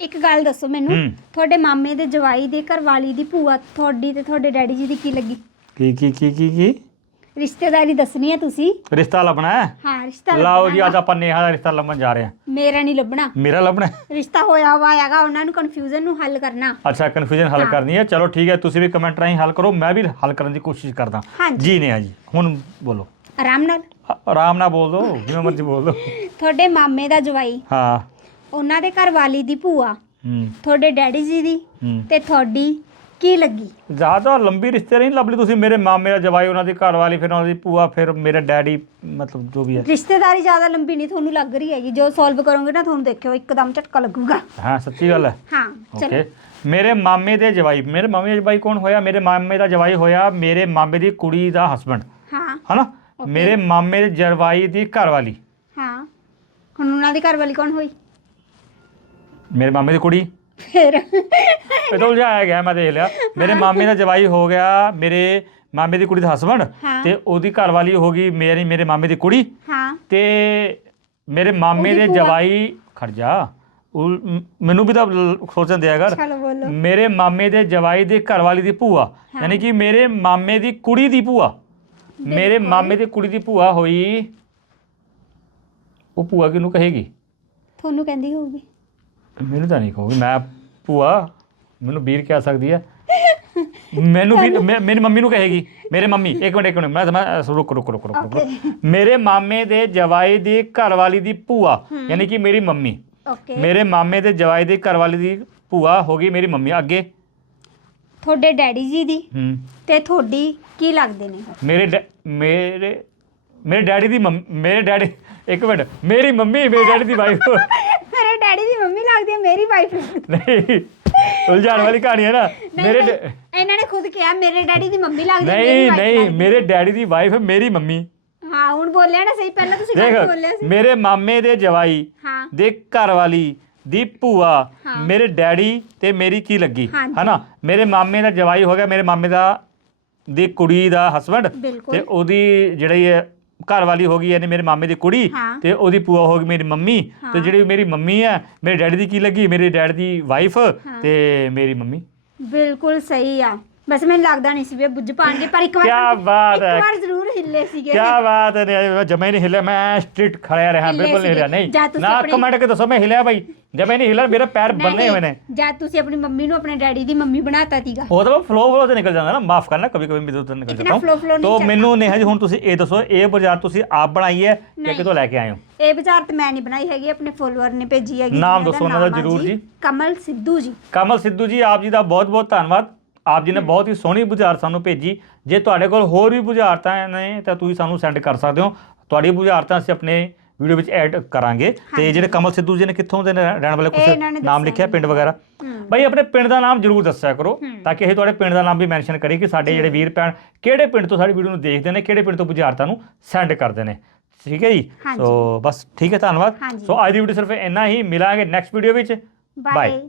ਇੱਕ ਗੱਲ ਦੱਸੋ ਮੈਨੂੰ ਹੂੰ। ਤੁਹਾਡੇ ਮਾਮੇ ਦੇ ਜਵਾਈ ਦੇ ਘਰਵਾਲੀ ਦੀ ਭੂਆ ਤੁਹਾਡੀ ਤੇ ਤੁਹਾਡੇ ਡੈਡੀ ਜੀ ਦੀ ਕੀ ਲੱਗੀ? ਕੀ ਕੀ ਕੀ ਕੀ ਕੀ? ਰਿਸ਼ਤੇਦਾਰੀ ਦੱਸਣੀ ਹੈ ਤੁਸੀਂ? ਰਿਸ਼ਤਾ ਲੱਭਣਾ ਹੈ? ਹਾਂ ਰਿਸ਼ਤਾ ਲਾਓ ਜੀ ਅੱਜ ਆਪਾਂ ਨੇਹਾ ਦਾ ਰਿਸ਼ਤਾ ਲੱਭਣ ਜਾ ਰਹੇ ਹਾਂ। ਮੇਰਾ ਨਹੀਂ ਲੱਭਣਾ। ਮੇਰਾ ਲੱਭਣਾ ਹੈ? ਰਿਸ਼ਤਾ ਹੋਇਆ ਹੋਇਆ ਹੈਗਾ ਉਹਨਾਂ ਨੂੰ ਕਨਫਿਊਜ਼ਨ ਨੂੰ ਹੱਲ ਕਰਨਾ। ਅੱਛਾ ਕਨਫਿਊਜ਼ਨ ਹੱਲ ਹਾਂ। ਕਰਨੀ ਹੈ। ਚਲੋ ਠੀਕ ਹੈ ਤੁਸੀਂ ਵੀ ਕਮੈਂਟ ਰਾਹੀਂ ਹੱਲ ਕਰੋ ਮੈਂ ਵੀ ਹੱਲ ਕਰਨ ਦੀ ਕੋਸ਼ਿਸ਼ ਕਰਦਾ। ਹਾਂਜੀ। ਜੀ ਨੇਹਾ ਜੀ ਹੁਣ ਬੋਲੋ। ਆਰਾਮ ਨਾਲ। ਆ- ਆਰਾਮ ਨਾਲ ਬੋਲ ਦਿਓ ਜਿਵੇਂ ਮਰਜ਼ੀ ਬੋਲ ਦਿਓ ਤੁਹਾਡੇ ਮਾਮੇ ਦਾ ਜਵਾਈ। ਹਾਂ। ਉਹਨਾਂ ਦੇ ਘਰਵਾਲੀ ਦੀ ਭੂਆ ਹੂੰ। ਤੁਹਾਡੇ ਡੈਡੀ ਜੀ ਦੀ ਹੂੰ। ਤੇ ਤੁਹਾਡੀ ਕੀ ਲੱਗੀ? ਜ਼ਿਆਦਾ ਲੰਬੀ ਰਿਸ਼ਤੇ ਨਹੀਂ ਲੱਭ ਲਈ ਤੁਸੀਂ ਮੇਰੇ ਮਾਮੇ ਦਾ ਜਵਾਈ ਉਹਨਾਂ ਦੀ ਘਰ ਵਾਲੀ ਫਿਰ ਉਹਨਾਂ ਦੀ ਭੂਆ ਫਿਰ ਮੇਰੇ ਡੈਡੀ ਮਤਲਬ ਜੋ ਵੀ ਹੈ। ਰਿਸ਼ਤੇਦਾਰੀ ਜ਼ਿਆਦਾ ਲੰਬੀ ਨਹੀਂ ਤੁਹਾਨੂੰ ਲੱਗ ਰਹੀ ਹੈਗੀ। ਜੋ ਸੋਲਵ ਕਰੋਗੇ ਨਾ ਤੁਹਾਨੂੰ ਦੇਖਿਓ ਇੱਕਦਮ ਝਟਕਾ ਲੱਗੂਗਾ। ਹਾਂ ਸੱਚੀ ਗੱਲ ਹੈ। ਹਾਂ ਚਲੋ। ਓਕੇ ਮੇਰੇ ਮਾਮੇ ਦੇ ਜਵਾਈ ਮੇਰੇ ਮਾਮੇ ਦਾ ਜਵਾਈ ਕੌਣ ਹੋਇਆ? ਮੇਰੇ ਮਾਮੇ ਦਾ ਜਵਾਈ ਹੋਇਆ ਮੇਰੇ ਮਾਮੇ ਦੀ ਕੁੜੀ ਦਾ ਹਸਬੰਡ ਹਾਂ। ਹਨਾ? Okay. ਮੇਰੇ ਮਾਮੇ ਦੇ ਜਵਾਈ ਦੀ ਘਰ ਵਾਲੀ। ਹਾਂ। ਹੁਣ ਉਹਨਾਂ ਦੀ ਘਰਵਾਲੀ ਕੌਣ ਹੋਈ? ਮੇਰੇ ਮਾਮੇ ਦੀ ਕੁੜੀ? ਫਿਰ? ਇਹ ਤਾਂ ਉਲਝਾਇਆ ਗਿਆ ਮੈਂ ਦੇਖ ਲਿਆ। ਮੇਰੇ ਮਾਮੇ ਦਾ ਜਵਾਈ ਹੋ ਗਿਆ ਮੇਰੇ ਮਾਮੇ ਦੀ ਕੁੜੀ ਦਾ ਹਸਬੰਡ ਹਾਂ। ਤੇ ਉਹਦੀ ਘਰ ਵਾਲੀ ਹੋ ਗਈ ਮੇਰੀ ਮੇਰੇ ਮਾਮੇ ਦੀ ਕੁੜੀ। ਹਾਂ। ਤੇ ਮੇਰੇ ਮਾਮੇ ਦੇ। ਜਵਾਈ ਖੜ ਜਾ। ਮ- ਮੈਨੂੰ ਵੀ ਤਾਂ ਲ- ਸੋਚਣ ਦਿਆ ਕਰ। ਚਲੋ ਬੋਲੋ। ਮੇਰੇ ਮਾਮੇ ਦੇ ਜਵਾਈ ਦੇ ਘਰ ਵਾਲੀ ਦੀ ਭੂਆ। ਯਾਨੀ ਕਿ ਮੇਰੇ ਮਾਮੇ ਦੀ ਕੁੜੀ ਦੀ ਭੂਆ। ਮੇਰੇ। ਮਾਮੇ ਦੀ ਕੁੜੀ ਦੀ ਭੂਆ ਹੋਈ। ਉਹ ਭੂਆ ਕਿਹਨੂੰ ਕਹੇਗੀ? ਤੁਹਾਨੂੰ ਕਹਿੰਦੀ ਹੋਊਗੀ। ਮੈਨੂੰ ਤਾਂ ਨਹੀਂ ਕਹੂਗੀ। ਮੈਂ ਭੂਆ ਮੈਨੂੰ ਵੀਰ ਕਹਿ ਸਕਦੀ ਹੈ ਮੈਨੂੰ ਵੀ ਮੇ- ਮੇਰੀ ਮੰਮੀ ਨੂੰ ਕਹੇਗੀ। ਮੇਰੇ ਮੰਮੀ ਇੱਕ ਮਿੰਟ ਇੱਕ ਮਿੰਟ। ਮੈਂ ਮੈਂ ਰੁਕ ਰੁਕ ਰੁਕ ਰੁਕ. ਮੇਰੇ ਮਾਮੇ ਦੇ ਜਵਾਈ ਦੀ ਘਰਵਾਲੀ ਦੀ ਭੂਆ। ਯਾਨੀ ਕਿ ਮੇਰੀ ਮੰਮੀ। ਓਕੇ ਮੇਰੇ ਮਾਮੇ ਦੇ ਜਵਾਈ ਦੀ ਘਰਵਾਲੀ ਦੀ ਭੂਆ ਹੋ ਗਈ ਮੇਰੀ ਮੰਮੀ। ਅੱਗੇ। ਤੁਹਾਡੇ ਡੈਡੀ ਜੀ ਦੀ? ਹੂੰ। ਤੇ ਤੁਹਾਡੀ ਕੀ ਲੱਗਦੇ ਨੇ? ਮੇਰੇ ਡੈ- ਮੇਰੇ ਮੇਰੇ ਡੈਡੀ ਦੀ ਮੰਮ- ਮੇਰੇ ਡੈਡੀ ਇੱਕ ਮਿੰਟ। ਮੇਰੀ ਮੰਮੀ ਮੇਰੇ ਡੈਡੀ ਦੀ ਵਾਈਫ। ਲੱਗਦੀ ਹੈ ਮੇਰੀ ਵਾਈਫ ਨਹੀਂ ਉਲਝਾਣ ਵਾਲੀ ਕਹਾਣੀ ਹੈ ਨਾ ਮੇਰੇ ਇਹਨਾਂ ਨੇ ਖੁਦ ਕਿਹਾ ਮੇਰੇ ਡੈਡੀ ਦੀ ਮੰਮੀ ਲੱਗਦੀ ਹੈ ਨਹੀਂ ਨਹੀਂ। ਮੇਰੇ ਡੈਡੀ ਦੀ ਵਾਈਫ ਮੇਰੀ ਮੰਮੀ ਹਾਂ ਹੁਣ ਬੋਲਿਆ ਨਾ ਸਹੀ ਪਹਿਲਾਂ ਤੁਸੀਂ ਗਲਤ ਬੋਲਿਆ ਸੀ ਮੇਰੇ ਮਾਮੇ ਦੇ ਜਵਾਈ ਹਾਂ ਦੇ ਘਰ ਵਾਲੀ ਦੀ ਭੂਆ। ਮੇਰੇ ਡੈਡੀ ਤੇ ਮੇਰੀ ਕੀ ਲੱਗੀ। ਹਨਾ ਮੇਰੇ ਮਾਮੇ ਦਾ ਜਵਾਈ ਹੋ ਗਿਆ ਮੇਰੇ ਮਾਮੇ ਦਾ ਦੀ ਕੁੜੀ ਦਾ ਹਸਬੰਡ। ਤੇ ਉਹਦੀ ਜਿਹੜੀ ਹੈ ਘਰ ਵਾਲੀ ਹੋ ਗਈ ਯਾਨੀ ਮੇਰੇ ਮਾਮੇ ਦੀ ਕੁੜੀ ਹਾਂ। ਤੇ ਉਹਦੀ ਭੂਆ ਹੋ ਗਈ ਮੇਰੀ ਮੰਮੀ ਤੇ ਹਾਂ। ਜਿਹੜੀ ਮੇਰੀ ਮੰਮੀ ਹੈ ਮੇਰੇ ਡੈਡੀ ਦੀ ਕੀ ਲੱਗੀ ਮੇਰੇ ਡੈਡ ਦੀ ਵਾਈਫ ਤੇ ਮੇਰੀ ਮੰਮੀ ਬਿਲਕੁਲ ਸਹੀ ਆ ਵੈਸੇ ਮੈਨੂੰ ਲੱਗਦਾ ਨਹੀਂ ਸੀ ਵੀ ਇਹ ਬੁੱਝ ਪਾਣਗੇ ਪਰ ਇੱਕ ਵਾਰ ਇੱਕ ਵਾਰ ਜ਼ਰੂਰ ਹਿੱਲੇ ਸੀਗੇ। ਕੀ ਬਾਤ ਹੈ ਮੈਂ ਜਮਾ ਨਹੀਂ ਹਿੱਲਿਆ ਮੈਂ ਸਟ੍ਰਿਟ ਖੜਿਆ ਰਿਹਾ ਬਿਲਕੁਲ ਨਹੀਂ ਹਿੱਲਿਆ ਨਹੀਂ। ਨਾ ਕਮੈਂਟ ਕੇ ਦੱਸੋ ਮੈਂ ਹਿੱਲਿਆ ਬਈ। ਜਮਾ ਨਹੀਂ ਹਿੱਲਿਆ ਮੇਰੇ ਪੈਰ ਬੰਨੇ ਹੋਏ ਨੇ। ਜਦ ਤੁਸੀਂ ਆਪਣੀ ਮੰਮੀ ਨੂੰ ਆਪਣੇ ਡੈਡੀ ਦੀ ਮੰਮੀ ਬਣਾਤਾ ਸੀਗਾ। ਉਹ ਤਾਂ ਫਲੋ ਫਲੋ ਤੇ ਨਿਕਲ ਜਾਂਦਾ ਨਾ ਮਾਫ ਕਰਨਾ ਕभी ਕभी ਮੇਰੇ ਤੋਂ ਨਿਕਲ ਜਾਂਦਾ। ਤਾਂ ਮੈਨੂੰ ਨੇਹਾ ਜੀ ਹੁਣ ਤੁਸੀਂ ਇਹ ਦੱਸੋ ਇਹ ਬਾਜ਼ਾਰ ਤੁਸੀਂ ਆਪ ਬਣਾਈ ਹੈ ਜਾਂ ਕਿਤੋਂ ਲੈ ਕੇ ਆਏ ਹੋ? ਇਹ ਬਾਜ਼ਾਰ ਤੇ ਮੈਂ ਨਹੀਂ ਬਣਾਈ ਹੈਗੀ ਆਪਣੇ ਫੋਲੋਅਰ ਨੇ ਭੇਜੀ ਹੈਗੀ। ਨਾਮ ਦੱਸੋ ਉਹਨਾਂ ਜਰੂਰ ਜੀ ਕਮਲ ਸਿੱਧੂ ਜੀ। ਕਮਲ ਸਿੱਧੂ ਜੀ ਆਪ ਜੀ ਦਾ ਬਹੁਤ ਬਹੁਤ ਧੰਨਵਾਦ। ਆਪ ਜੀ ਨੇ ਬਹੁਤ ਹੀ ਸੋਹਣੀ ਬੁਝਾਰਤ ਸਾਨੂੰ ਭੇਜੀ। ਜੇ ਤੁਹਾਡੇ ਕੋਲ ਹੋਰ ਵੀ ਬੁਝਾਰਤਾਂ ਨੇ ਤਾਂ ਤੁਸੀਂ ਸਾਨੂੰ ਸੈਂਡ ਕਰ ਸਕਦੇ ਹੋ। ਤੁਹਾਡੀ ਬੁਝਾਰਤਾਂ ਅਸੀਂ ਆਪਣੇ ਵੀਡੀਓ ਵਿੱਚ ਐਡ ਕਰਾਂਗੇ। ਤੇ। ਜਿਹੜੇ ਕਮਲ ਸਿੱਧੂ ਜੀ ਨੇ ਕਿੱਥੋਂ ਦੇ ਰਹਿਣ ਵਾਲੇ ਕੁਝ ਨਾਮ ਲਿਖਿਆ ਪਿੰਡ ਵਗੈਰਾ? ਭਾਈ ਆਪਣੇ ਪਿੰਡ ਦਾ ਨਾਮ ਜਰੂਰ ਦੱਸਿਆ ਕਰੋ। ਤਾਂ ਕਿ ਇਹ ਤੁਹਾਡੇ ਪਿੰਡ ਦਾ ਨਾਮ ਵੀ ਮੈਂਸ਼ਨ ਕਰੇ ਕਿ ਸਾਡੇ ਜਿਹੜੇ ਵੀਰ ਭੈਣ ਕਿਹੜੇ ਪਿੰਡ ਤੋਂ ਸਾਡੀ ਵੀਡੀਓ ਨੂੰ ਦੇਖਦੇ ਨੇ ਕਿਹੜੇ ਪਿੰਡ ਤੋਂ ਬੁਝਾਰਤਾਂ ਨੂੰ ਸੈਂਡ ਕਰਦੇ ਨੇ। ਠੀਕ ਹੈ ਜੀ। ਸੋ ਬਸ ਠੀਕ ਹੈ ਧੰਨਵਾਦ। ਸੋ ਅੱਜ ਦੀ ਵੀਡੀਓ ਸਿਰਫ ਇੰਨਾ ਹੀ। ਮਿਲਾਂਗੇ ਨੈਕਸਟ ਵੀਡੀਓ ਵਿੱਚ। ਬਾਏ